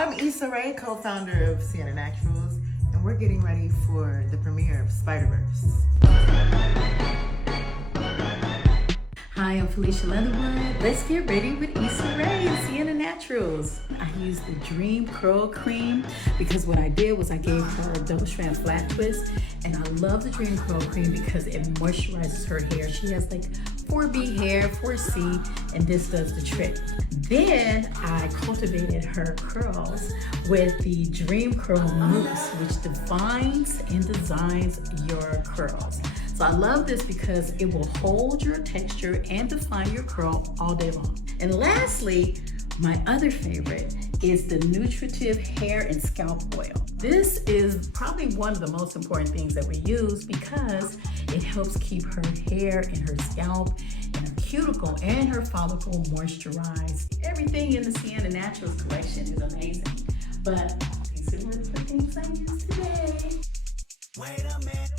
I'm Issa Rae, co-founder of Sienna Naturals, and we're getting ready for the premiere of Spider-Verse. Hi, I'm Felicia Leatherwood. Let's get ready with Issa Rae and Sienna Naturals. I used the Dream Curl Cream because what I did was I gave her a double strand flat twist, and I love the Dream Curl Cream because it moisturizes her hair. She has like 4B hair, 4C, and this does the trick. Then I cultivated her curls with the Dream Curl Mousse, which defines and designs your curls. So I love this because it will hold your texture and define your curl all day long. And lastly, my other favorite is the Nutritive Hair and Scalp Oil. This is probably one of the most important things that we use because it helps keep her hair and her scalp and her cuticle and her follicle moisturized. Everything in the Sienna Naturals collection is amazing, but these are the things I use today. Wait a minute.